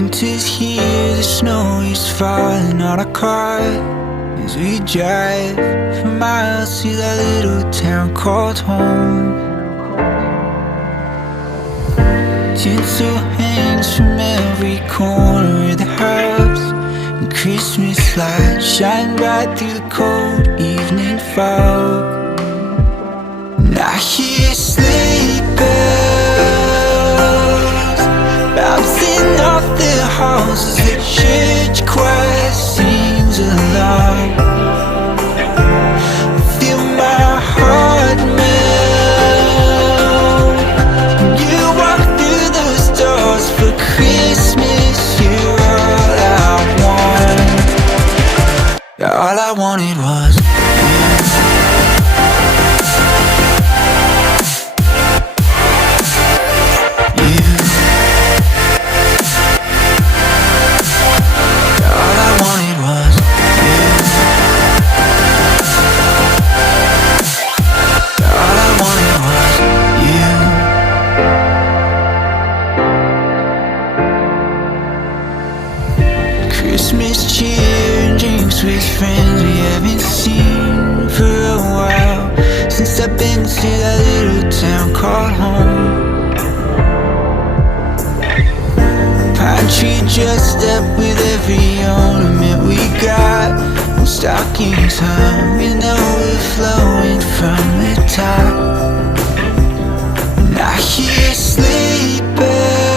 Winter's here, the snow is falling on our car as we drive for miles to that little town called home. Tinsel hangs from every corner of the house, and Christmas lights shine bright through the cold evening fog. And I hear sleigh bells bouncing off the halls as the church choir sings along. Feel my heart melt when you walk through those doors for Christmas. You're all I want. All I wanted was you. Christmas cheer and drinks with friends we haven't seen for a while, since I've been to that little town called home. Pine tree dressed up with every ornament we got, and stockings hung and overflowing from the top. And I hear sleigh bells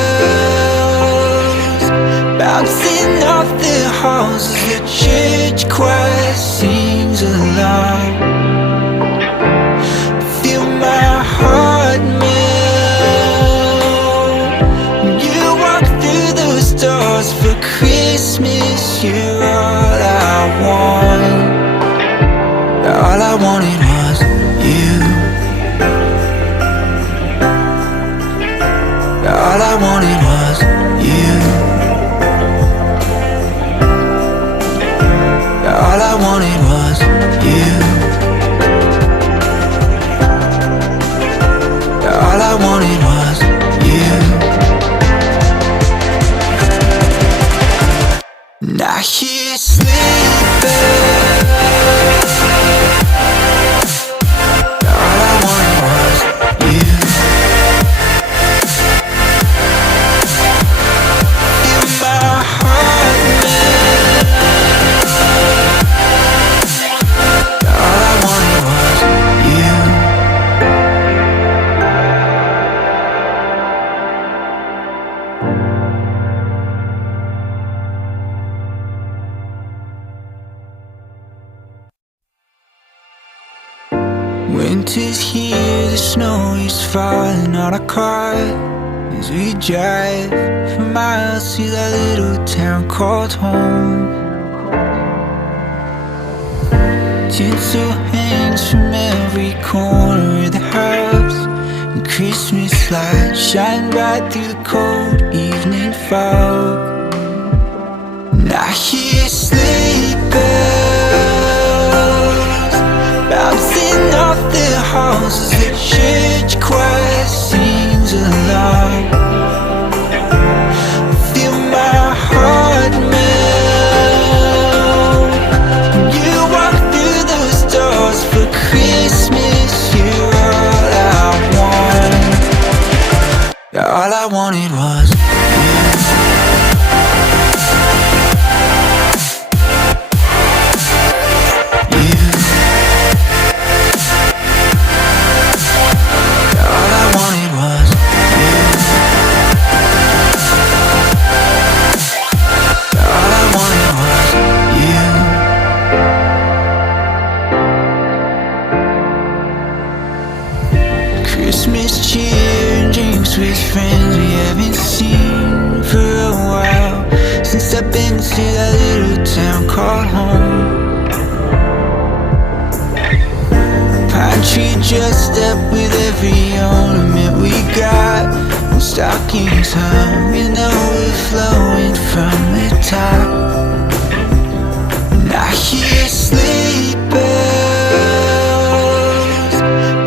bouncing off the halls as the church choir sings along. Feel my heart melt when you walk through those doors for Christmas. You're all I want. All I wanted was you. All I wanted was you. All I wanted was you. All I wanted was you. And I hear sleigh bells. All I wanted was you. Feel my heart melt. Winter's here, the snow is falling on our car as we drive for miles to that little town called home. Tinsel hangs from every corner of the house, and Christmas lights shine bright through the cold evening fog. And I hear sleigh bells bouncing off the halls as the church choir sings along. Feel my heart melt when you walk through those doors for Christmas. You're all I want. All I wanted was you. Christmas cheer and drinks with friends we haven't seen for a while, since I've been to that little town called home. Pine tree dressed up with every ornament we got, and stockings hung and overflowing from the top. And I hear sleigh bells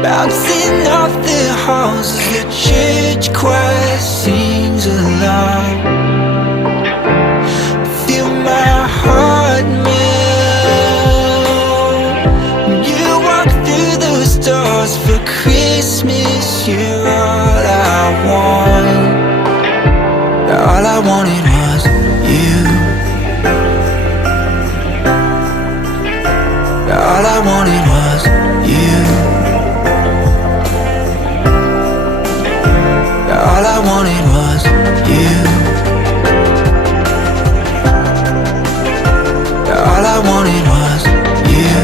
bouncing off the halls as the church choir sings along. I wanted was you. All I wanted was you. All I wanted was you. All I wanted was you.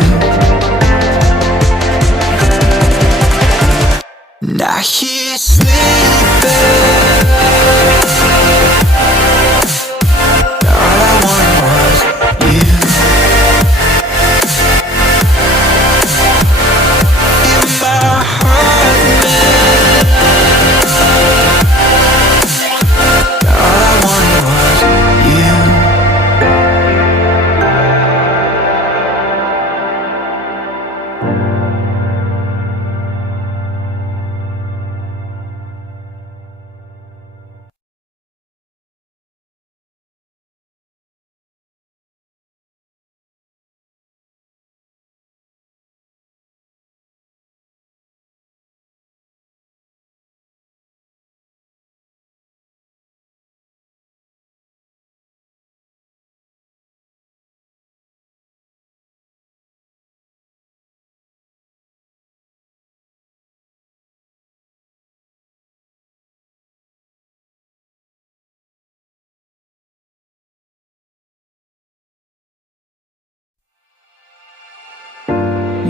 Now he's sleeping. All I wanted was you. In my heart, man. All I wanted was you.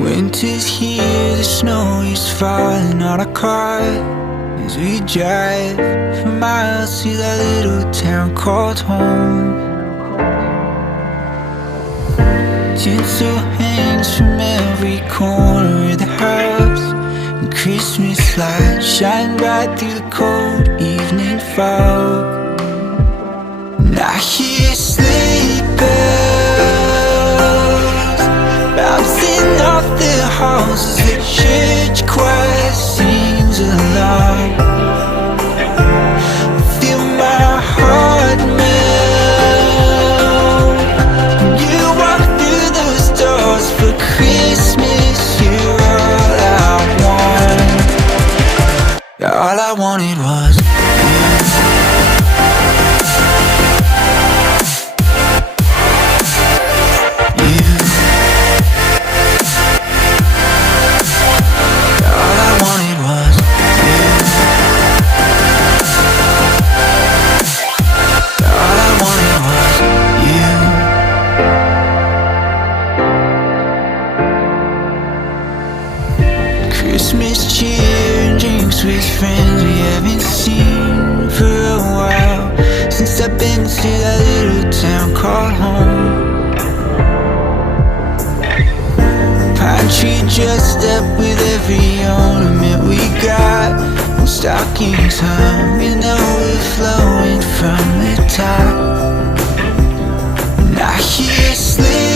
Winter's here, the snow is falling on our car as we drive for miles to that little town called home. Tinsel hangs from every corner of the house, and Christmas lights shine bright through the cold evening fog. Now he's sleeping, bouncing off the halls as the church choir sings along. Feel my heart melt when you walk through those doors for Christmas. You're all I want. All I wanted was you. Christmas cheer and drinks with friends we haven't seen for a while, since I've been to that little town called home. Pine tree dressed up with every ornament we got, and stockings hung and overflowing from the top. Now he's sleeping.